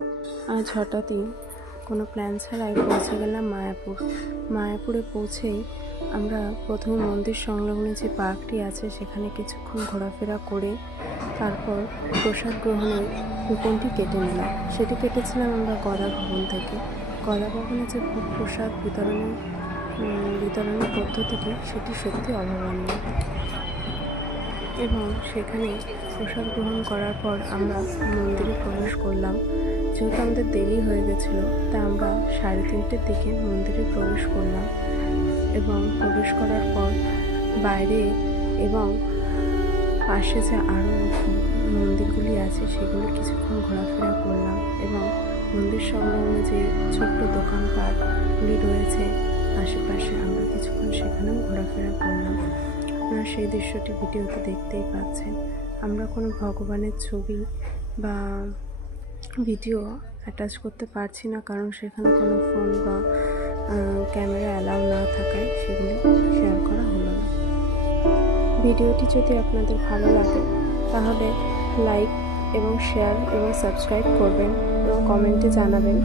আজ হঠাৎই কোনো প্ল্যান ছাড়াই পৌঁছে গেলাম মায়াপুর। মায়াপুরে পৌঁছেই আমরা প্রথমে মন্দির সংলগ্ন যে পার্কটি আছে সেখানে কিছুক্ষণ ঘোরাফেরা করে তারপর প্রসাদ গ্রহণের কুপনটি কেটে নিলাম। সেটি কেটেছিলাম আমরা গদা ভবন থেকে। গদা ভবনে যে প্রসাদ বিতরণের পদ্ধতিটি সেটি সত্যি অভাবনীয়, এবং সেখানে প্রসাদ গ্রহণ করার পর আমরা মন্দিরে প্রবেশ করলাম। যেহেতু আমাদের দেরি হয়ে গেছিলো তা আমরা 3:30টার দিকে মন্দিরে প্রবেশ করলাম, এবং প্রবেশ করার পর বাইরে এবং পাশে যে আরও মন্দিরগুলি আছে সেগুলি কিছুক্ষণ ঘোরাফেরা করলাম, এবং মন্দির সংলগ্ন যে ছোট্ট দোকানপাটগুলি রয়েছে আশেপাশে আমরা কিছুক্ষণ সেখানেও ঘোরাফেরা করলাম। আপনারা সেই দৃশ্যটি ভিডিওতে দেখতেই পাচ্ছেন। আমরা কোনো ভগবানের ছবি বা ভিডিও অ্যাটাচ করতে পারছি না, কারণ সেখানে কোনো ফোন বা ক্যামেরা অ্যালাউ না থাকায় সেগুলি শেয়ার করা হলো না। ভিডিওটি যদি আপনাদের ভালো লাগে তাহলে লাইক এবং শেয়ার এবং সাবস্ক্রাইব করবেন এবং কমেন্টে জানাবেন